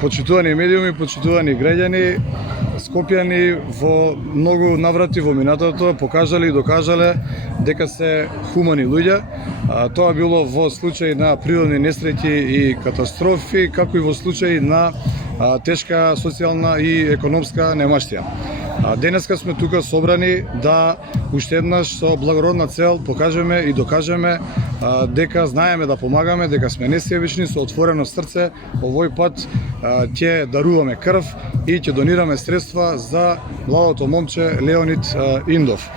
Почитувани медиуми, почитувани граѓани, Скопјани во многу наврати во минатото покажале и докажале дека се хумани луѓе. Тоа било во случај на природни несреќи и катастрофи, како и во случај на тешка социјална и економска немаштија. Денеска сме тука собрани да уште еднаш со благородна цел покажеме и докажеме дека знаеме да помагаме, дека сме несебични, со отворено срце. Овој пат ќе даруваме крв и ќе донираме средства за младото момче Леонид Индов.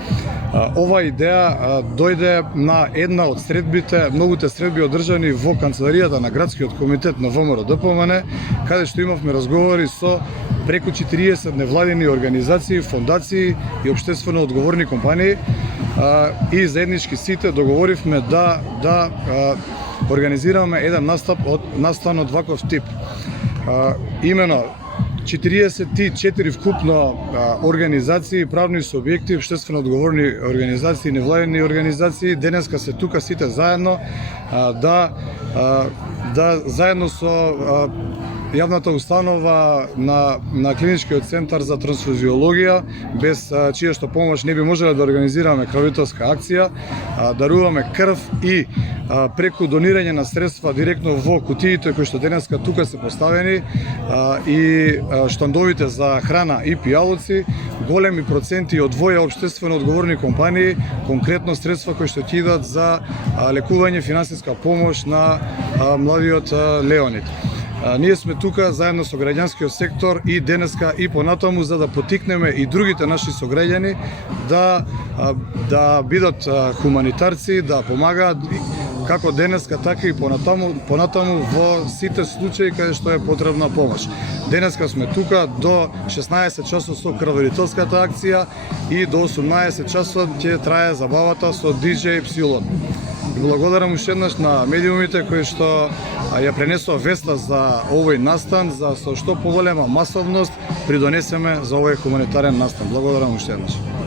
Ова идеја дојде на една од средбите, многуте средби одржани во канцеларијата на градскиот комитет на ВМРО ДПМН, каде што имавме разговори со преку 40 невладини организации, фондации и општествено одговорни компании и заеднички сите договоривме да организираме еден настан од ваков тип. Имено 44 вкупно организации, правни субјекти, општествено одговорни организации, невладини организации денеска се тука сите заедно да заедно со јавната установа на клиничкиот центар за трансфузиологија, без чија што помош не би можеле да организираме крвителска акција, даруваме крв и преку донирање на средства директно во кутиите кои што денеска тука се поставени и штандовите за храна и пијалоци, големи проценти одвоја општествено одговорни компании, конкретно средства кои што ќе идат за лекување, финансиска помош на младиот Леонид. Ние сме тука заедно со граѓанскиот сектор и денеска и понатаму за да потикнеме и другите наши сограѓани да бидат хуманитарци, да помагаат како денеска, така и понатаму во сите случаи каде што е потребна помош. Денеска сме тука до 16 часот со крводарителската акција и до 18 часот ќе трае забавата со DJ Псилон. Благодарам уште еднаш на медиумите кои што ја пренесува веста за овој настан, за со што поголема масовност придонесеме за овој хуманитарен настан. Благодарам уште еднаш.